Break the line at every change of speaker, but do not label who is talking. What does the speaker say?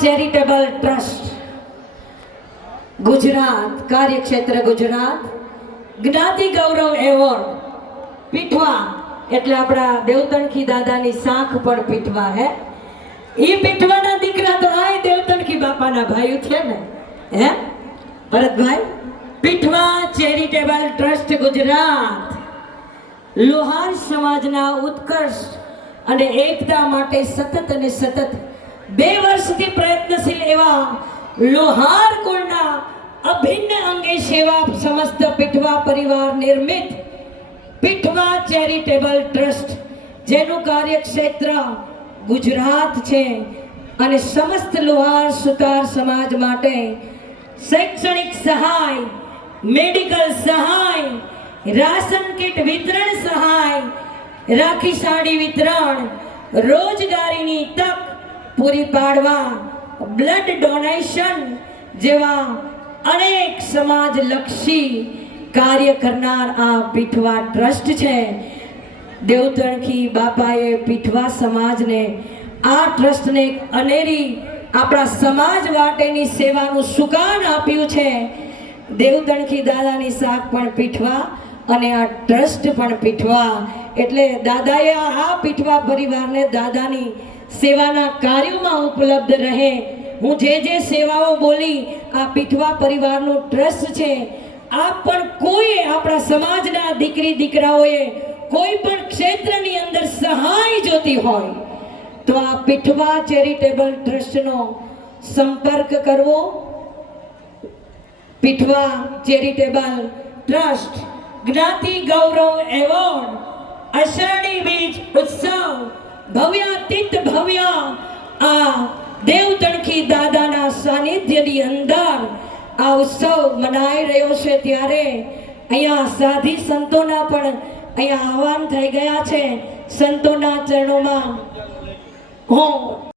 Charitable trust Gujarat કાર્યક્ષેત્ર ગુજરાત જ્ઞાતિ ગૌરવ award Pithva એટલે આપણા દેવતણખી દાદાની શાખ પણ પીઠવા હે. એ પીઠવાના દીકરા તો આ દેવતણખી બાપાના ભાઈઓ છે ને. હે? ભરતભાઈ? પીઠવા ચેરિટેબલ ટ્રસ્ટ ગુજરાત લોહાર સમાજના ઉત્કર્ષ અને એકતા માટે સતત અને સતત બે વર્ષથી પ્રયત્નશીલ એવા લોહાર કુળના અભિન્ન અંગે સેવા સમસ્ત પીઠવા પરિવાર નિર્મિત પીઠવા ચેરિટેબલ ટ્રસ્ટ, જેનું કાર્યક્ષેત્ર ગુજરાત છે અને સમસ્ત લોહાર સુતાર સમાજ માટે શૈક્ષણિક સહાય, મેડિકલ સહાય, રાશન કીટ વિતરણ સહાય, રાખી સાડી વિતરણ, રોજગારીની તક પૂરી પાડવા બ્લડ ડોનેશન જેવા અનેક સમાજલક્ષી કાર્ય કરનાર આ પીઠવા ટ્રસ્ટ છે. દેવતણખી બાપાએ પીઠવા સમાજને આ ટ્રસ્ટને અનેરી આપણા સમાજ માટેની સેવાનું સુકાન આપ્યું છે. દેવતણખી દાદાની શાક પણ પીઠવા અને આ ટ્રસ્ટ પણ પીઠવા. એટલે દાદાએ આ પીઠવા પરિવારને દાદાની સેવાના કાર્યોમાં ઉપલબ્ધ રહે. હું જે જે સેવાઓ બોલી, આ પીઠવા પરિવારનું ટ્રસ્ટ છે આ પણ કોઈ આપણા સમાજના દીકરી દીકરાઓએ કોઈ પણ ક્ષેત્રની અંદર સહાય જોતી હોય, તો આ પીઠવા ચેરિટેબલ ટ્રસ્ટનો સંપર્ક કરવો. પીઠવા ચેરિટેબલ ટ્રસ્ટ જ્ઞાતિ ગૌરવ એવોર્ડ, અષાઢી બીજ ઉત્સવ ભવ્યાતીત ભવ્ય આ દેવતણખી દાદાના સાનિધ્યની અંદર આ ઉત્સવ મનાઈ રહ્યો છે ત્યારે અહીંયા સાધી સંતોના પણ અહીંયા આહવાન થઈ ગયા છે. સંતોના ચરણોમાં હું